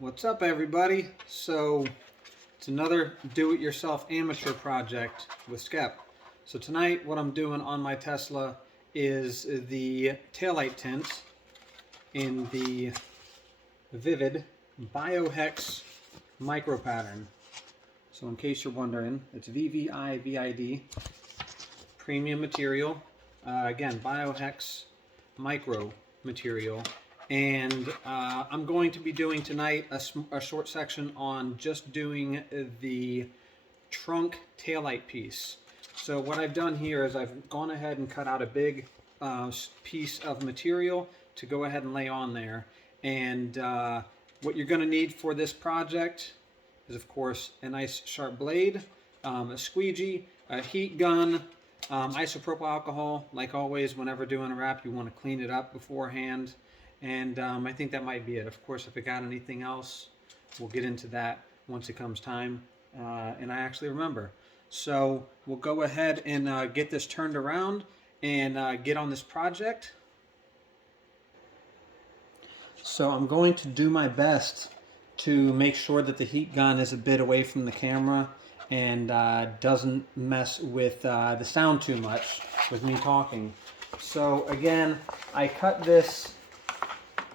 What's up, everybody? So it's another do-it-yourself amateur project with Skep. So tonight what I'm doing on my Tesla is the taillight tint in the VviViD Biohex micro pattern. So in case you're wondering, it's VviViD premium material. Again, Biohex micro material. And I'm going to be doing tonight a short section on just doing the trunk taillight piece. So what I've done here is I've gone ahead and cut out a big piece of material to go ahead and lay on there. And what you're going to need for this project is, of course, a nice sharp blade, a squeegee, a heat gun, isopropyl alcohol. Like always, whenever doing a wrap, you want to clean it up beforehand. And I think that might be it. Of course, if it got anything else, we'll get into that once it comes time. And I actually remember. So we'll go ahead and get this turned around and get on this project. So I'm going to do my best to make sure that the heat gun is a bit away from the camera and doesn't mess with the sound too much with me talking. So again, I cut this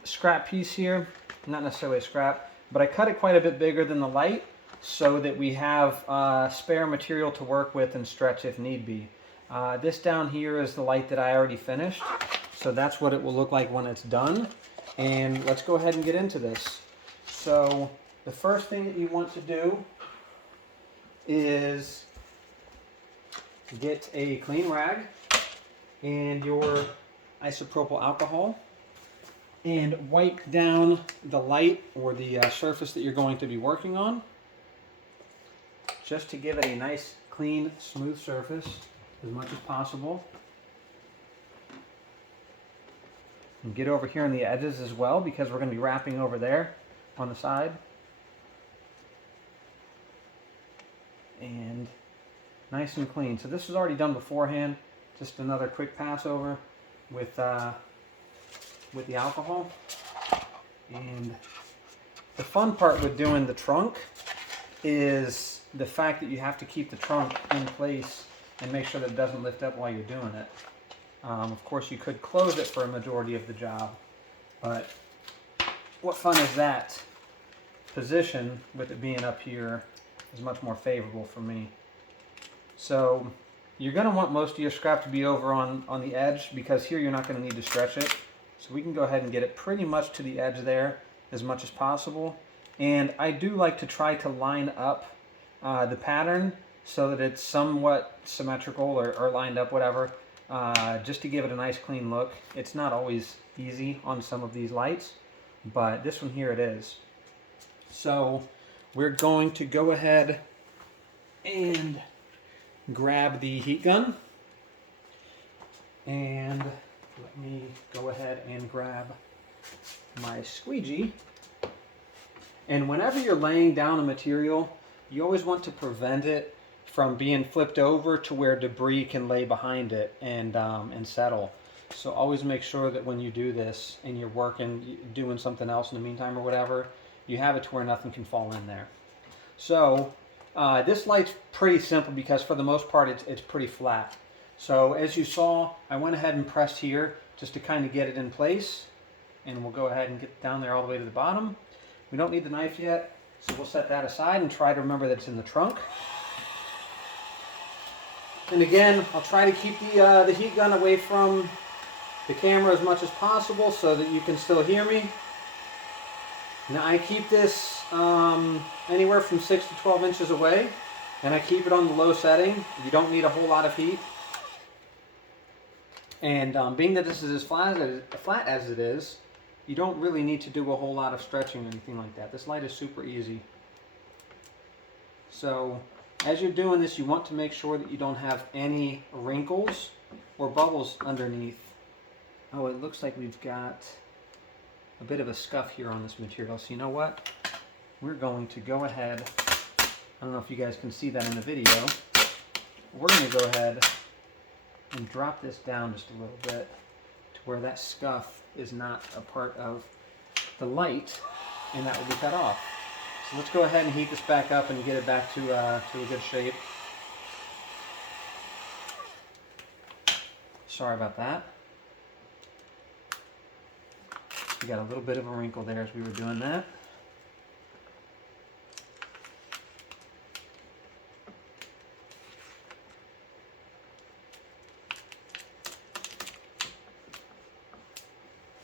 scrap piece here, not necessarily a scrap, but I cut it quite a bit bigger than the light so that we have spare material to work with and stretch if need be. This down here is the light that I already finished, so that's what it will look like when it's done. And let's go ahead and get into this. So the first thing that you want to do is get a clean rag and your isopropyl alcohol and wipe down the light or the surface that you're going to be working on, just to give it a nice, clean, smooth surface as much as possible. And get over here on the edges as well, because we're going to be wrapping over there on the side. And nice and clean. So this was already done beforehand, just another quick pass over with the alcohol. And the fun part with doing the trunk is the fact that you have to keep the trunk in place and make sure that it doesn't lift up while you're doing it. Of course, you could close it for a majority of the job, but what fun is that? Position with it being up here is much more favorable for me. So you're going to want most of your scrap to be over on the edge, because here you're not going to need to stretch it. So we can go ahead and get it pretty much to the edge there as much as possible. And I do like to try to line up the pattern so that it's somewhat symmetrical or lined up, whatever, just to give it a nice clean look. It's not always easy on some of these lights, but this one here it is. So we're going to go ahead and grab the heat gun, and let me go ahead and grab my squeegee. And whenever you're laying down a material, you always want to prevent it from being flipped over to where debris can lay behind it and settle. So always make sure that when you do this and you're working, doing something else in the meantime or whatever, you have it to where nothing can fall in there. So this light's pretty simple because for the most part it's pretty flat. So as you saw, I went ahead and pressed here just to kind of get it in place, and we'll go ahead and get down there all the way to the bottom. We don't need the knife yet, so we'll set that aside and try to remember that it's in the trunk. And again, I'll try to keep the heat gun away from the camera as much as possible so that you can still hear me. Now I keep this anywhere from 6 to 12 inches away, and I keep it on the low setting. You don't need a whole lot of heat. And being that this is as flat as it is, you don't really need to do a whole lot of stretching or anything like that. This light is super easy. So as you're doing this, you want to make sure that you don't have any wrinkles or bubbles underneath. Oh, it looks like we've got a bit of a scuff here on this material. So you know what? We're going to go ahead, I don't know if you guys can see that in the video, we're going to go ahead and drop this down just a little bit to where that scuff is not a part of the light. and that will be cut off. So let's go ahead and heat this back up and get it back to a good shape. Sorry about that. We got a little bit of a wrinkle there as we were doing that.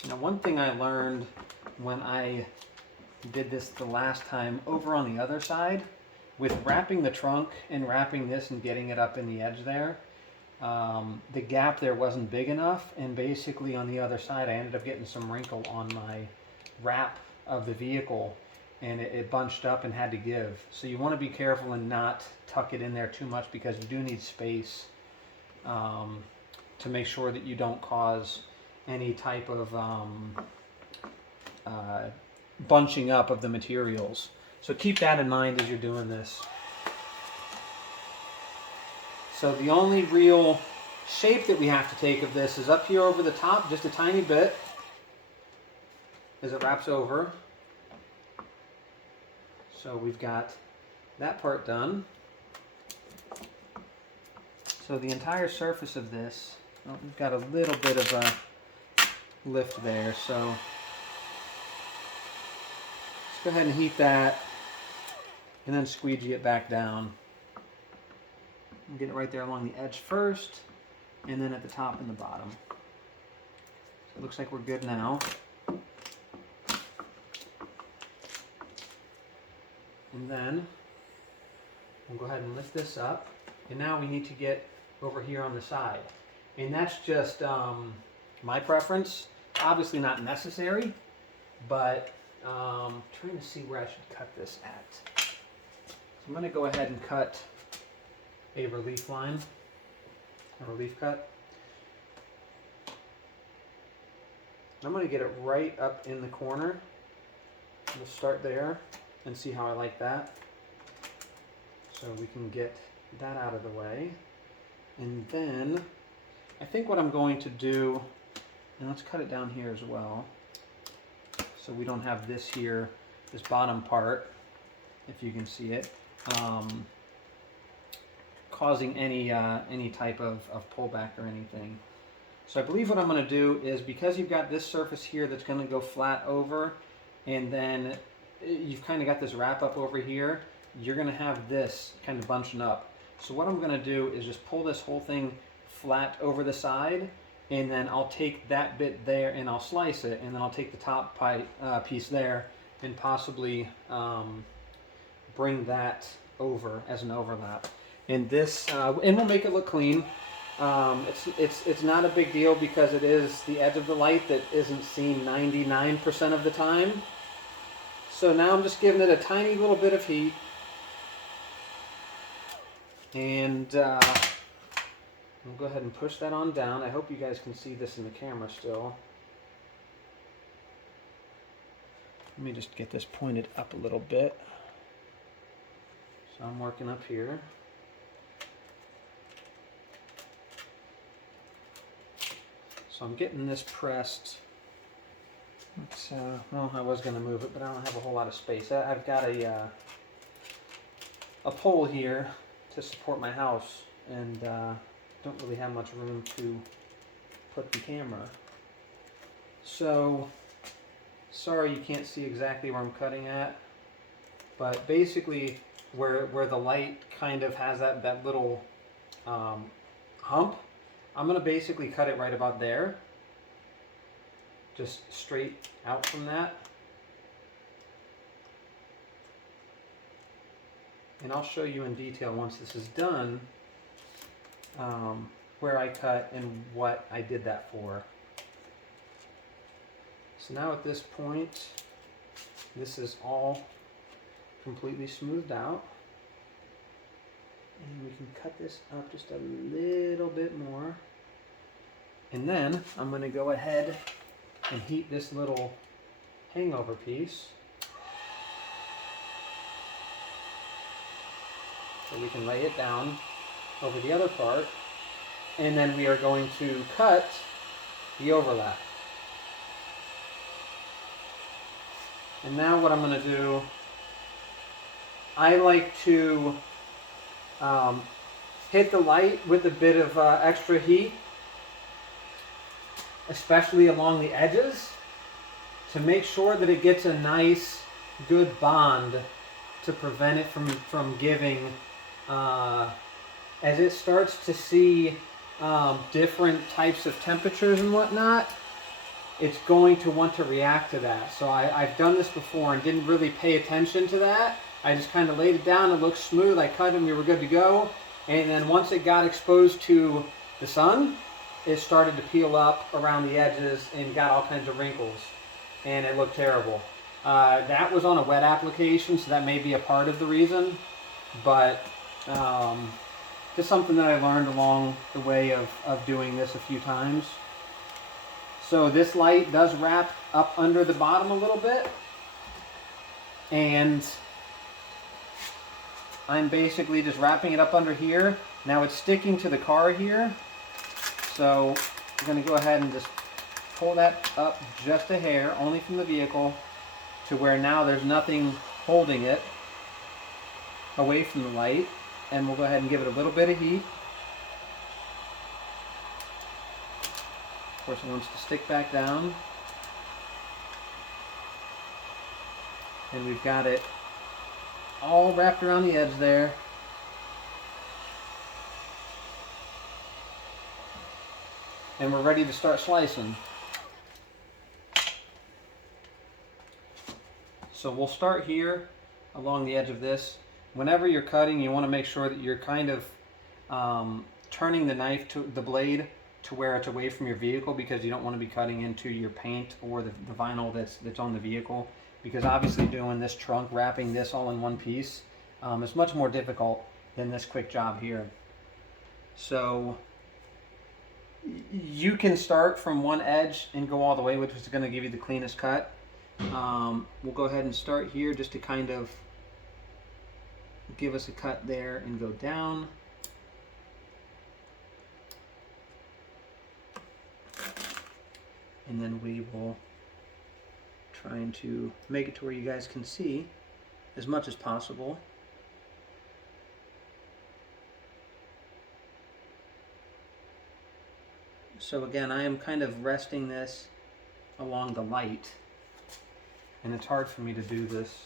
Now, one thing I learned when I did this the last time over on the other side, with wrapping the trunk and wrapping this and getting it up in the edge there, the gap there wasn't big enough, and basically on the other side I ended up getting some wrinkle on my wrap of the vehicle, and it bunched up and had to give. So you want to be careful and not tuck it in there too much, because you do need space to make sure that you don't cause any type of bunching up of the materials. So keep that in mind as you're doing this. So the only real shape that we have to take of this is up here over the top, just a tiny bit, as it wraps over. So we've got that part done. So the entire surface of this, well, we've got a little bit of a lift there, so let's go ahead and heat that and then squeegee it back down. We'll get it right there along the edge first, and then at the top and the bottom. So it looks like we're good now. And then we'll go ahead and lift this up, and now we need to get over here on the side. And that's just my preference. Obviously not necessary, but trying to see where I should cut this at. So I'm going to go ahead and cut a relief line, a relief cut. I'm going to get it right up in the corner. We'll start there and see how I like that. So we can get that out of the way. And then I think what I'm going to do, and let's cut it down here as well, so we don't have this here, this bottom part, if you can see it, causing any type of pullback or anything. So I believe what I'm going to do is, because you've got this surface here that's going to go flat over, and then you've kind of got this wrap up over here, you're going to have this kind of bunching up. So what I'm going to do is just pull this whole thing flat over the side, and then I'll take that bit there and I'll slice it, and then I'll take the top piece there and possibly bring that over as an overlap. And this, and we'll make it look clean. It's not a big deal, because it is the edge of the light that isn't seen 99% of the time. So now I'm just giving it a tiny little bit of heat, and we'll go ahead and push that on down. I hope you guys can see this in the camera still. Let me just get this pointed up a little bit. So I'm working up here. So I'm getting this pressed. It's, well, I was going to move it, but I don't have a whole lot of space. I've got a pole here to support my house, and don't really have much room to put the camera. So, sorry you can't see exactly where I'm cutting at, but basically where the light kind of has that little hump, I'm going to basically cut it right about there, just straight out from that. And I'll show you in detail once this is done where I cut and what I did that for. So now at this point, this is all completely smoothed out. And we can cut this up just a little bit more. And then I'm going to go ahead and heat this little hangover piece, so we can lay it down over the other part, and then we are going to cut the overlap. And now what I'm going to do, I like to hit the light with a bit of extra heat, especially along the edges, to make sure that it gets a nice, good bond to prevent it from giving. As it starts to see different types of temperatures and whatnot, it's going to want to react to that. So I've done this before and didn't really pay attention to that. I just kind of laid it down, it looked smooth, I cut it and we were good to go. And then once it got exposed to the sun, it started to peel up around the edges and got all kinds of wrinkles. And it looked terrible. That was on a wet application, so that may be a part of the reason. But just something that I learned along the way of doing this a few times. So this light does wrap up under the bottom a little bit. And I'm basically just wrapping it up under here. Now it's sticking to the car here. So I'm going to go ahead and just pull that up just a hair, only from the vehicle, to where now there's nothing holding it away from the light. And we'll go ahead and give it a little bit of heat. Of course, it wants to stick back down. And we've got it all wrapped around the edge there. And we're ready to start slicing. So we'll start here along the edge of this. Whenever you're cutting, you want to make sure that you're kind of turning the knife to the blade to where it's away from your vehicle, because you don't want to be cutting into your paint or the vinyl that's on the vehicle, because obviously doing this trunk, wrapping this all in one piece, is much more difficult than this quick job here. So you can start from one edge and go all the way, which is going to give you the cleanest cut. We'll go ahead and start here just to kind of give us a cut there and go down. And then we will trying to make it to where you guys can see as much as possible. So again, I am kind of resting this along the light, and it's hard for me to do this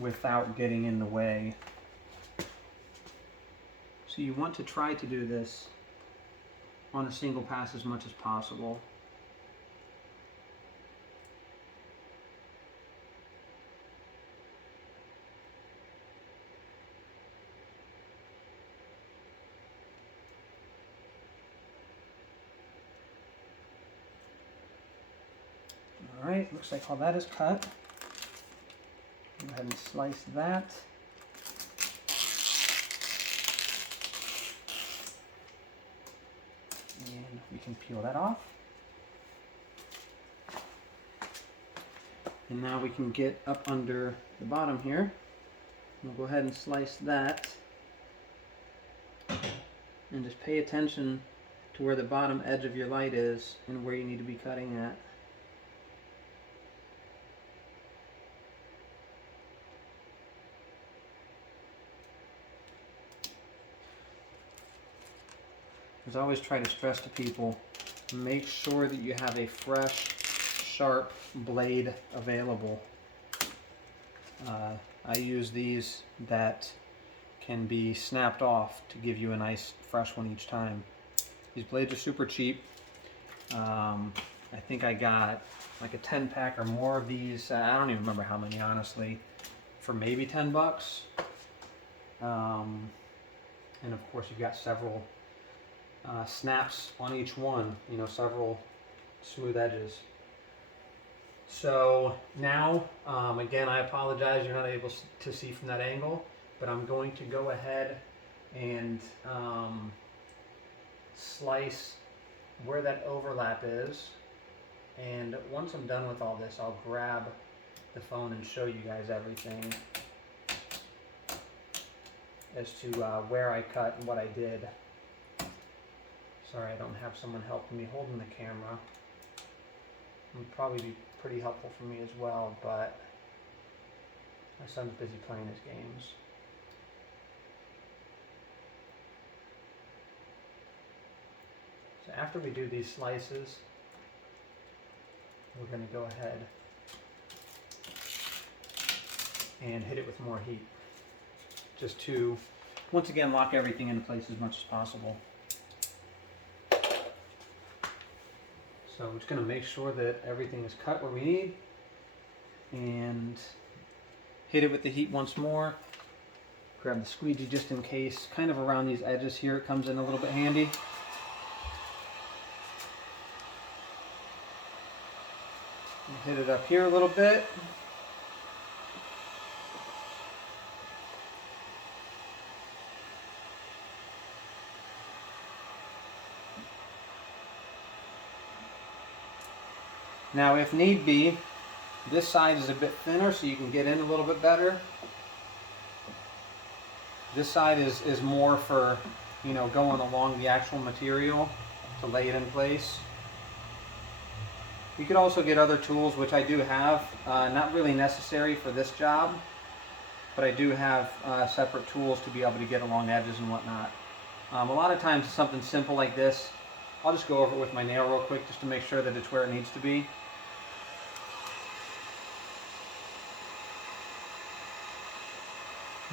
without getting in the way. So you want to try to do this on a single pass as much as possible. Alright, looks like all that is cut. Go ahead and slice that. And we can peel that off. And now we can get up under the bottom here. We'll go ahead and slice that. And just pay attention to where the bottom edge of your light is and where you need to be cutting at. As I always try to stress to people, make sure that you have a fresh, sharp blade available. I use these that can be snapped off to give you a nice fresh one each time. These blades are super cheap. I think I got like a 10 pack or more of these. I don't even remember how many, honestly, for maybe 10 bucks. And of course you've got several snaps on each one, you know, several smooth edges. So now, again, I apologize you're not able to see from that angle, but I'm going to go ahead and slice where that overlap is. And once I'm done with all this, I'll grab the phone and show you guys everything as to where I cut and what I did. Sorry, I don't have someone helping me holding the camera. It would probably be pretty helpful for me as well, but My son's busy playing his games. So after we do these slices, we're going to go ahead and hit it with more heat, just to once again lock everything into place as much as possible. So I'm just going to make sure that everything is cut where we need, and hit it with the heat once more. Grab the squeegee just in case, kind of around these edges here, it comes in a little bit handy. Hit it up here a little bit. Now, if need be, this side is a bit thinner so you can get in a little bit better. This side is more for, you know, going along the actual material to lay it in place. You could also get other tools, which I do have, not really necessary for this job, but I do have separate tools to be able to get along edges and whatnot. A lot of times something simple like this, I'll just go over it with my nail real quick just to make sure that it's where it needs to be.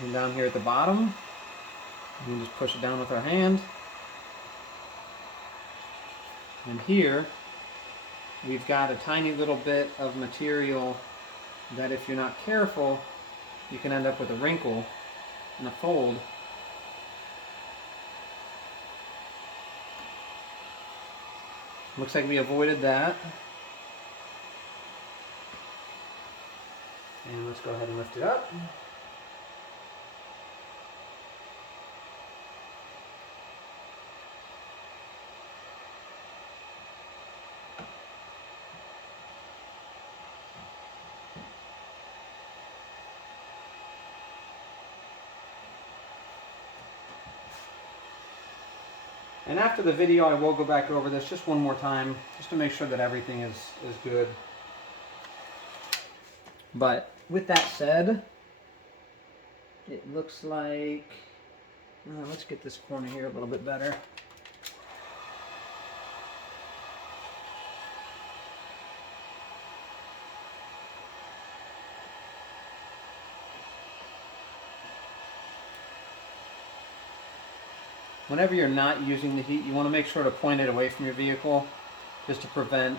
And down here at the bottom, we just push it down with our hand. And here, we've got a tiny little bit of material that if you're not careful, you can end up with a wrinkle and a fold. Looks like we avoided that. And let's go ahead and lift it up. And after the video, I will go back over this just one more time, just to make sure that everything is good. But with that said, it looks like, let's get this corner here a little bit better. Whenever you're not using the heat, you want to make sure to point it away from your vehicle, just to prevent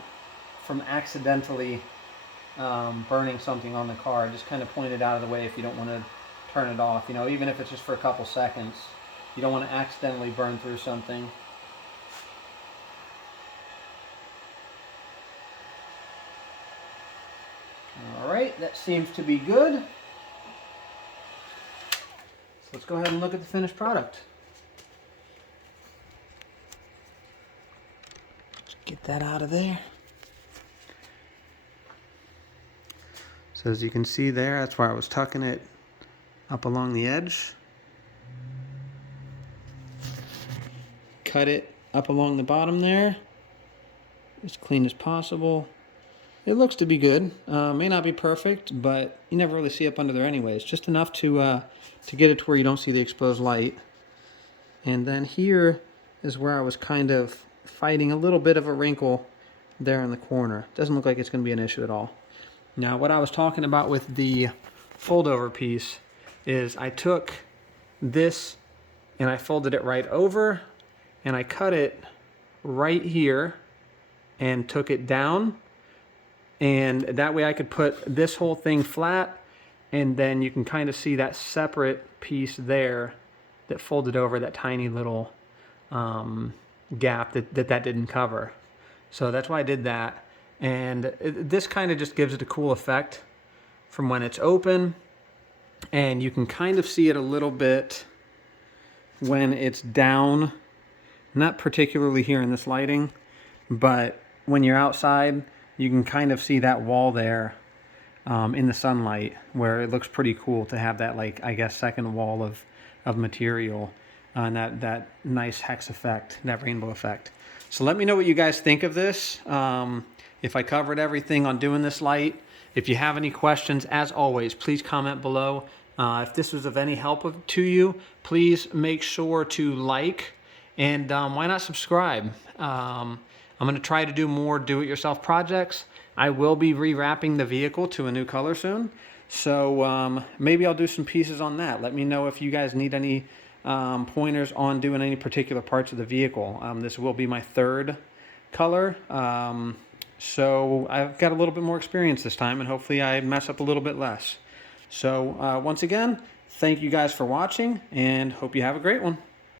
from accidentally burning something on the car. Just kind of point it out of the way if you don't want to turn it off. You know, even if it's just for a couple seconds, you don't want to accidentally burn through something. All right, that seems to be good. So let's go ahead and look at the finished product. Get that out of there. So as you can see there, that's where I was tucking it up along the edge. Cut it up along the bottom there, as clean as possible. It looks to be good. May not be perfect, but you never really see up under there anyways. Just enough to get it to where you don't see the exposed light. And then here is where I was kind of fighting a little bit of a wrinkle there in the corner. Doesn't look like it's going to be an issue at all. Now, what I was talking about with the fold-over piece is I took this and I folded it right over, and I cut it right here and took it down, and that way I could put this whole thing flat, and then you can kind of see that separate piece there that folded over, that tiny little gap that didn't cover. So that's why I did that. And this kind of just gives it a cool effect from when it's open, and you can kind of see it a little bit when it's down, not particularly here in this lighting, but when you're outside you can kind of see that wall there in the sunlight, where it looks pretty cool to have that, like, I guess, second wall of material. And that nice hex effect, that rainbow effect. So let me know what you guys think of this. If I covered everything on doing this light, If you have any questions, as always, please comment below. If this was of any help to you, please make sure to like, and why not subscribe? I'm going to try to do more do-it-yourself projects. I will be rewrapping the vehicle to a new color soon, so maybe I'll do some pieces on that. Let me know if you guys need any pointers on doing any particular parts of the vehicle. This will be my third color, so I've got a little bit more experience this time, and hopefully I mess up a little bit less. So once again, thank you guys for watching, and hope you have a great one.